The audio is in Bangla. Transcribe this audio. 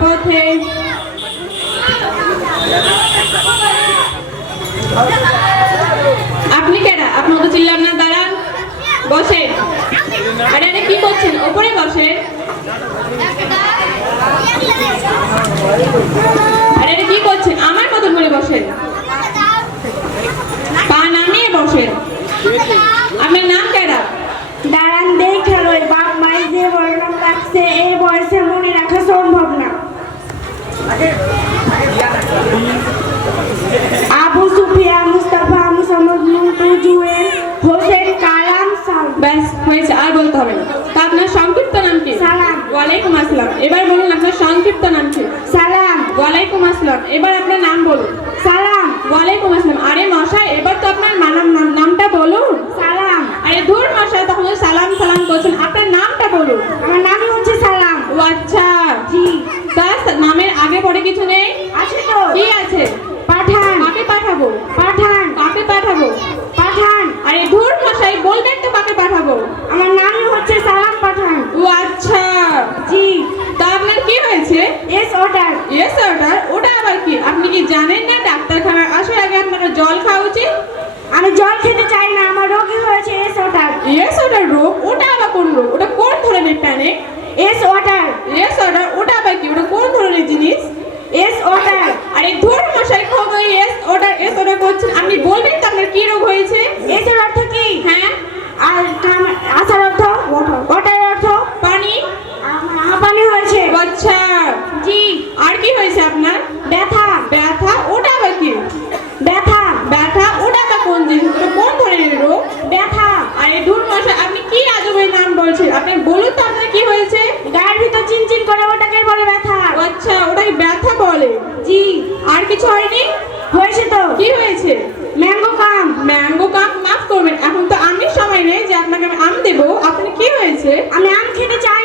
পথে। আপনি কেডা? আপনাকে তো চিনলাম না। দাঁড়ান, বসেন। আরে আরে কি করছেন? ওপরে বসেন। আরে আরে কি করছেন? আমার মতন করে বসেন, পা নামিয়ে বসেন। আপনার নাম কেডা? দাঁড়ান দেখে লই, বাপ মাই যে বর্ণম রাখছে এই বয়সে মনে রাখা সম্ভব না। আবু সুফিয়ান, মুস্তাফা, মুহাম্মদ, মন্টু, জুয়েল, হোসেন, কালাম, সালমান। ব্যাস হয়েছে, আর বলতে হবে না। তা আপনার সংক্ষিপ্ত নাম কি? সালাম। ওয়ালাইকুম আসসালাম। এবার বলুন আপনার সংক্ষিপ্ত নাম কি? সালাম। ওয়ালাইকুম আসসালাম। এবার আপনার নাম বলুন। সালাম। ওয়ালাইকুম আসসালাম। আরে মশাই, এবার তো আপনার নামটা বলুন। সালাম। আরে ধুর মশাই, তখন তো সালাম সালাম করছেন। আপনার নামটা বলুন। আমার নাম হচ্ছে সালাম। ও আচ্ছা, জি। ব্যাস, নামের আগে পরে কিছু নেই? আছে তো। কি আছে? পাঠান। কাকে পাঠাবো? পাঠান। কাকে পাঠাবো? পাঠান। আরে ধুর মশাই, বলবেন তো কাকে পাঠাবো। আমার নামই হচ্ছে সালাম পাঠান। ও আচ্ছা, জি। তা আপনার কি হয়েছে? S order. Yes order? ওটা আবার কি? আপনি কি জানেন না ডাক্তারখানায় আসার আগে আপনাকে জল খাওয়া উচিত? আমি জল খেতে চাই না, আমার রোগী হয়েছে এস অর্ডার। ইয়েস অর্ডার রোগ? ওটা আবার কোন রোগ? ওটা কোন ধরনের panic? S order. Yes order? ওটা আবার কি? ওটা কোন ধরনের জিনিস? S order. আরে ধুর মশাই, খোঁজ এস অর্ডার করছেন। আপনি বলবেন তো আপনার কি রোগ হয়েছে? এস এর অর্থ কি? হ্যাঁ, আর আসার অর্থ? ওটার অর্থ? পানি। হাঁপানি হয়েছে। ও আচ্ছা, জি। আর কি হয়েছে আপনার? ব্যথা। ব্যথা? ওটা আবার কি? ব্যথা। ব্যথা? ওটা আবার কোন জিনিস? ওটা কোন ধরনের রোগ? ব্যথা। আরে ধুর মশাই, আপনি কি আজবে নাম বলছেন? আপনি বলুন তো আপনার কি হয়েছে? গায়ের ভিতর চিনচিন করে, ওটাকে বলে ব্যথা। ও আচ্ছা, ওটাকে ব্যথা বলে। জি। আর কিছু হয়নি? হয়েছে তো। কি হয়েছে? ম্যাঙ্গো কাম। Mango cup? মাফ করবেন, এখন তো আমি সময় নেই যে আপনাকে আমি আম দেবো। আপনি কি হয়েছে? আমি আম খেতে চাই